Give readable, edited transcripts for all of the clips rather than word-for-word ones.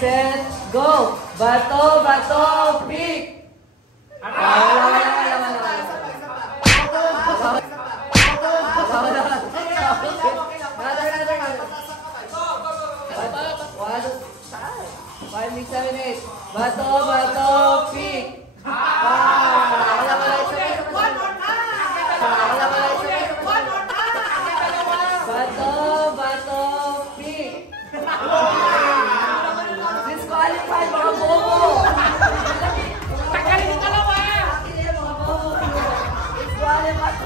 set, go! Bato, bato, pick! Five, six, seven, eight. Bato, bato, pick! Bato, bato, pick! Disqualified mga bobo! Tagalin yung dalawa! Mga bobo! Disqualified!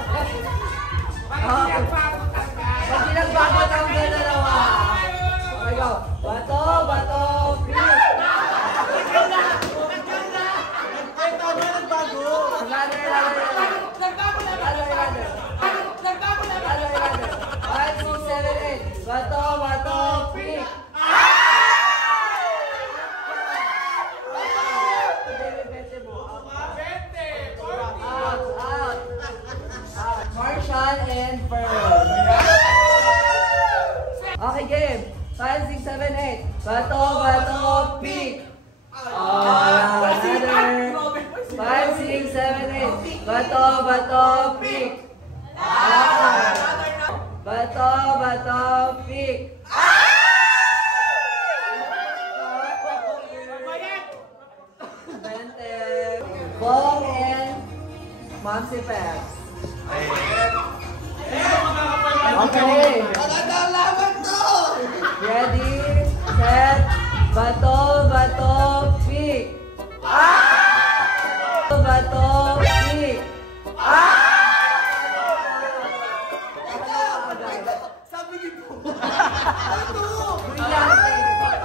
Pag pinagbago ang dalawa. Okay, go. Bato, bato, pick! Bato, bato, pick! Marshall and Pearl. Okay, game. 5, 6, 7, 8. Bato, bato, pick! Another. 5, 6, 7, 8. Bato, bato, pick! Bato, bato, pick! Bong and Mamsi Pex. Okay. Ready, set, bato, bato, pick! Bato, pick! Sabi niyo po. Brillante.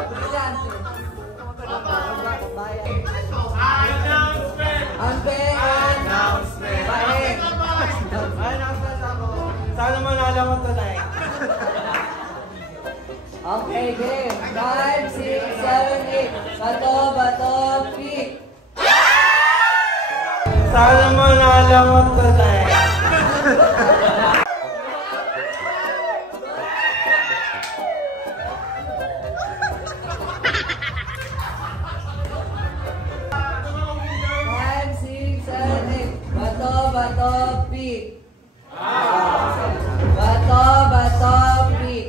Brillante. Ampe and Baeng. Announcement ako. Sana manalo ko tonight. Okay, game. 5, 6, 7, 8. Bato, bato, pick! Sana manalo ko tonight. Bato, pick! Bato, bato, pick!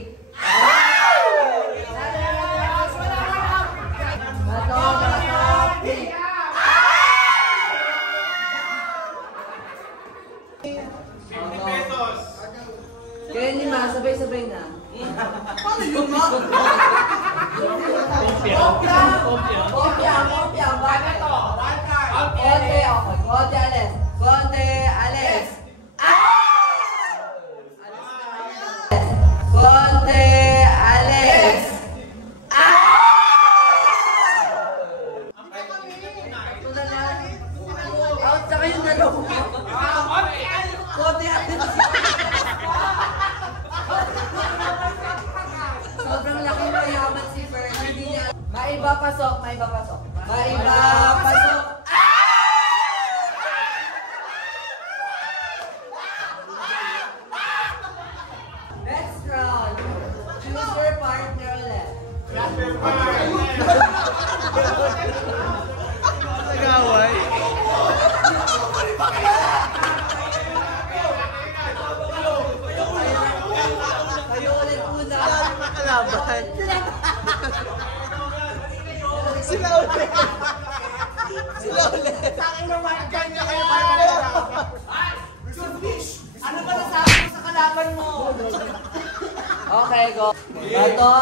Bato, bato, pick! 50 pesos. Kaya ni Ma, sabay-sabay na. Paano yun, Ma? Kopya. Bakit to? Konti, okay. Konti, alis. Konti, alis. Konti, alis. Ito na lang. Out sa kayong dalawa. Konti, alis. Sobrang laki mayaman si Fern. Hindi niya. Maiba pasok. Maiba pasok. Next round. Choose your partner ulit. Nagaway. Kayo ulit una. Makalaban. Sila ulit. Tangin naman. Kanya kayo makalaban. Ano ba nasabi mo sa kalaban mo? Okay, go. Bato,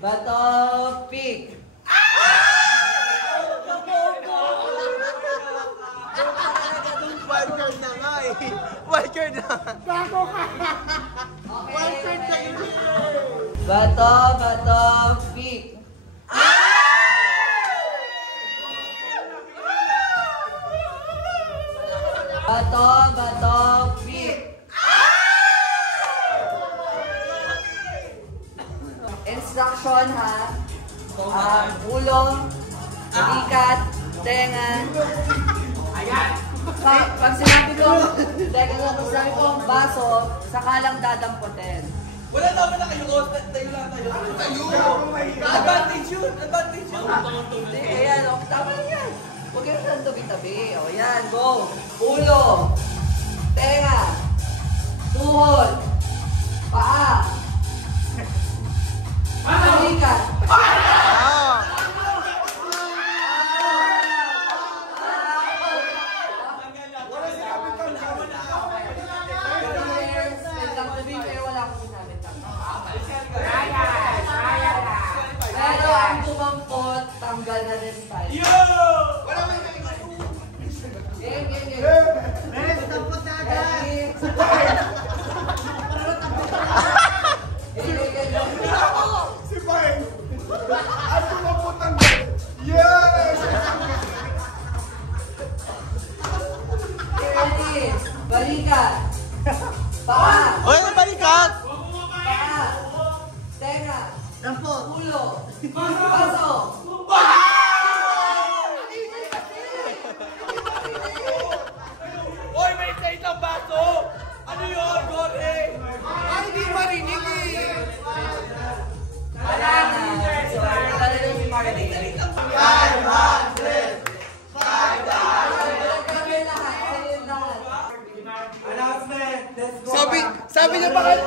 bato, pick. Wildcard na nga eh. Wildcard na. Bago ka. Okay. Wildcard na yun. Bato, bato, pick. Bato, bato, pick. Instruction ha. Ulo, ikat, tenga. Pag sinabi ko, teka lang, pag sinabi ko baso, saka lang dadamputin. Wala naman na kayo. Tayo lang tayo. Tayo! Advantage yun! Advantage yun! Hindi, ayan, oh, tama lang yan. Huwag kayo saan tabi-tabi. O, yan, go. Ulo, tenga, tuhod, paa, balikat. Wala sinabi ka na. Pero ang tumampot, tanggal na rin tayo. Yo! Wala may Game. Meron, tampot na agad. Si Pai! Ang tumaputan mo! Yes! Balikat. Paa. Hoy, balikat! Paa. Tenga. Tampot. Ulo. Paso. Hoy, may isa isang baso! Ano yun, Gore? Ay, hindi marinig eh! Wala na. Wala na si Marty. 500! Announcement. Let's go. Sabi niya bakit?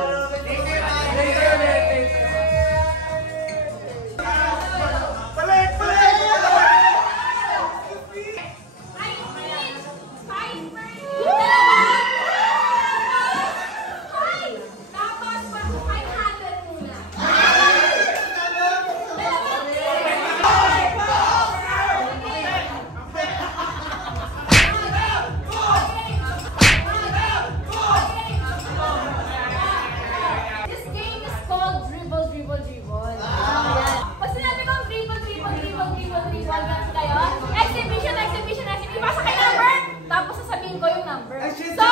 Balik! This game is called Dribble. Ayan. Pag sinabi kong dribble, ganito kayo. Exhibition. Ipasa kayo number, tapos sasabihin ko yung number. So,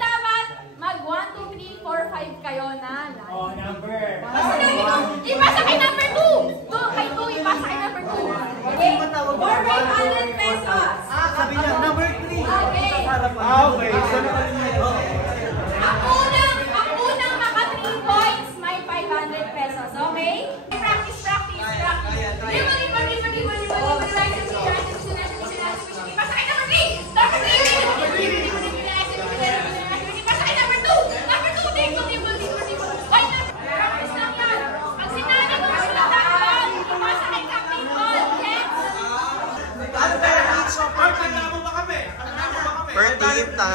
dapat mag 1, 2, 3, 4, 5 kayo na line. Oh, number. Pag sinabi ko, ipasa kayo number 2. Kay 2, ipasa kayo number 2. Okay? For 500 pesos. Sabi niya, number 3. Okay. Okay. Ang unang maka 3 points, may 500 pesos. Okay? Practice. Ipasa kayo number 3. Number 3. Ipasa kayo number 2. Number 2. Dribble. Why not? Practice lang yan. Pag sinabi ko sila dapat, ipasa kayo captain ball. Okay? Pagkagamo ba kami? Per team, ta.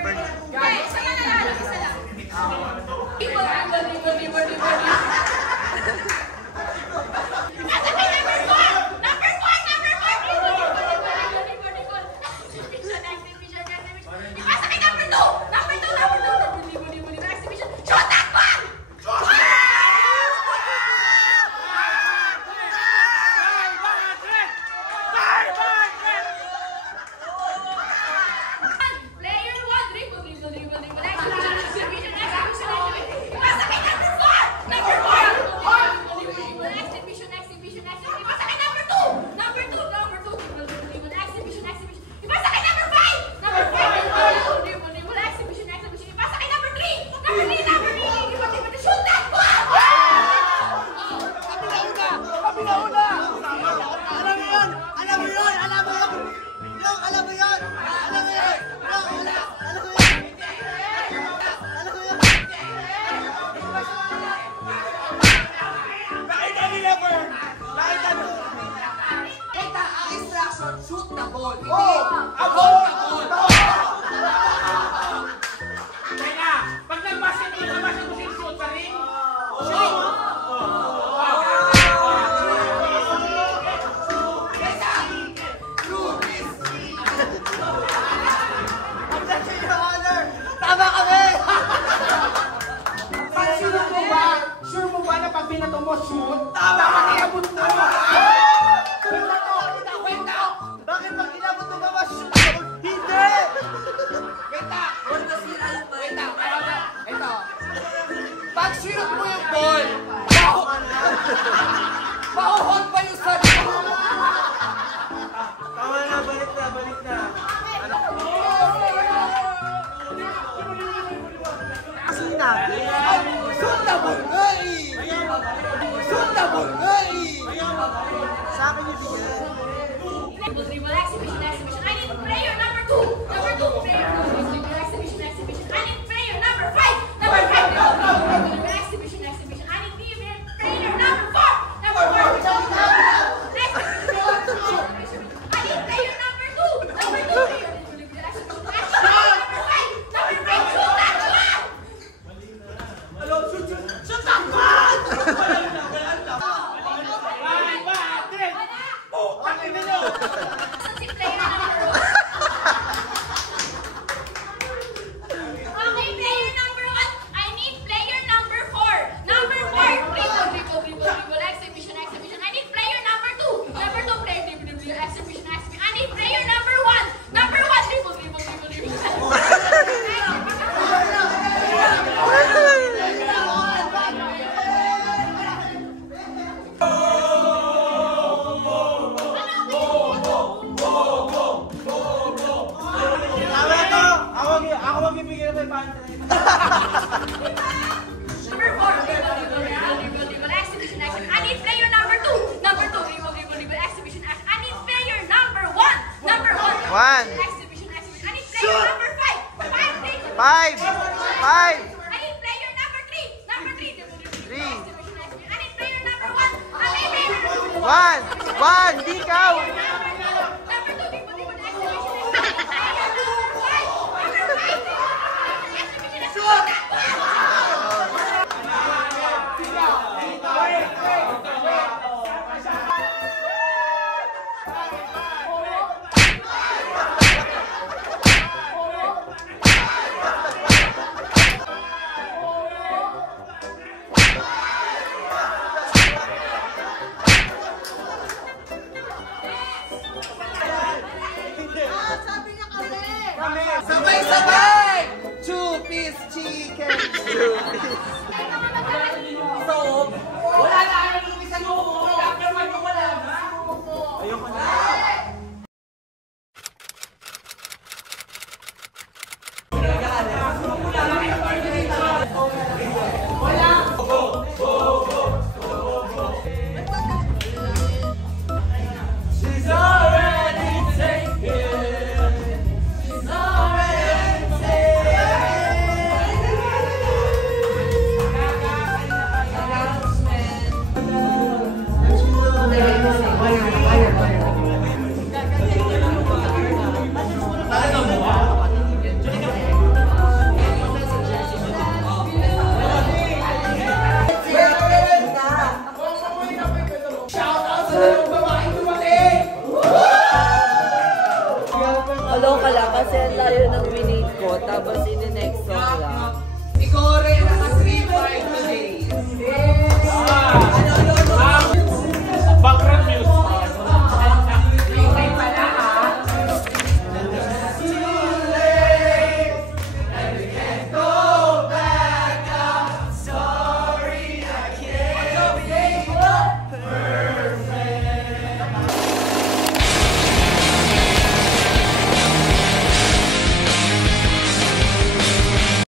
Okay, isa lang. Dribble. Nasa kay number 4! Number 4! Dribble. Exhibition. Ipasa kay number 2! Number 2! Exhibition. Shoot that ball! Player 1, dribble. Exhibition. Ipasa kay number 4! Number 4! Exhibition. Ipasa kay number 2! Number 2! Dribble. Exhibition. Ipasa kay number 5! Number 5! Dribble. Exhibition. Ipasa kay number 3! Number 3! Dribble. Shoot that ball! Nakita nila, Bern! Nakita nila! Kita ang instruction, shoot the ball. Abol! Teka, pag nag-basket mo shoot ka rin? Tama kami! Sure mo ba na pag binato mo shoot? Tama ka niabot na! Wait out! Bakit pag inabot mo ba shoot ka? Hindi! Huwag nasira yung mic. Ito. Pag sinot mo yung ball, mauhon pa yung sabi mo. Tama na, balik na. One! Di ikaw!